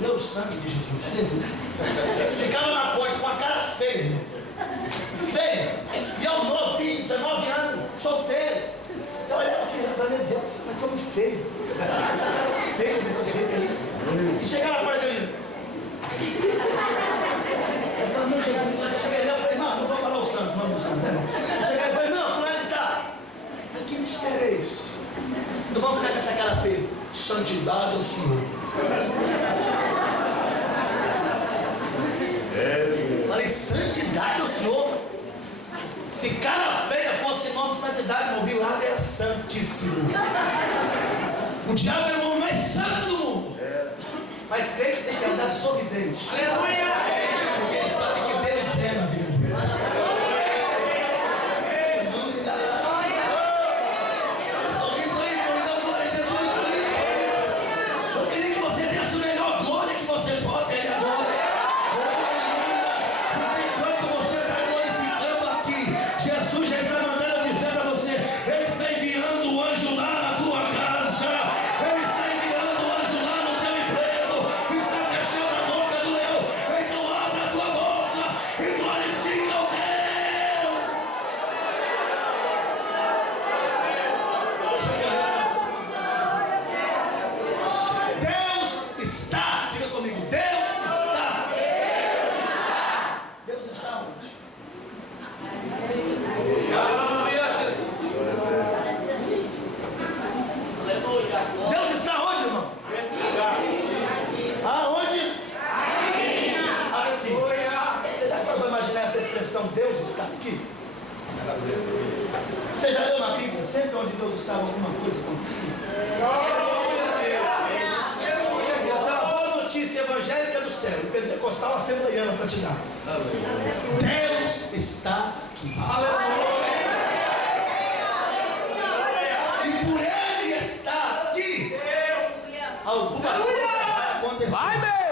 meu sangue de Jesus. Ficava na porta com a cara feia, irmão. Feia. E eu novinho, 19 anos, solteiro. Eu olhava aqui e falei, meu Deus, mas como feio. Essa cara feia desse jeito aí. E chegava na porta dele. Eu falei, meu Jesus, eu cheguei ali, eu falei, não vou falar o santo, o nome do santo, né? Eu cheguei e falei, não, fulano de tal. Mas que mistério é esse? Não vamos ficar com essa cara feia. Santidade ao Senhor. Falei, santidade ao Senhor. Se cara feia fosse nome de santidade, o Bilal era santíssimo. O diabo era o homem mais santo do mundo. Mas crente tem que andar sorridente. Porque ele sabe que Deus é na vida dele. Deus está aqui. Você já leu na Bíblia? Sempre onde Deus estava, alguma coisa acontecia. Vou dar uma boa notícia evangélica do céu, pentecostal assembleiana para te dar. Deus está aqui. E por Ele estar aqui, alguma coisa vai acontecer.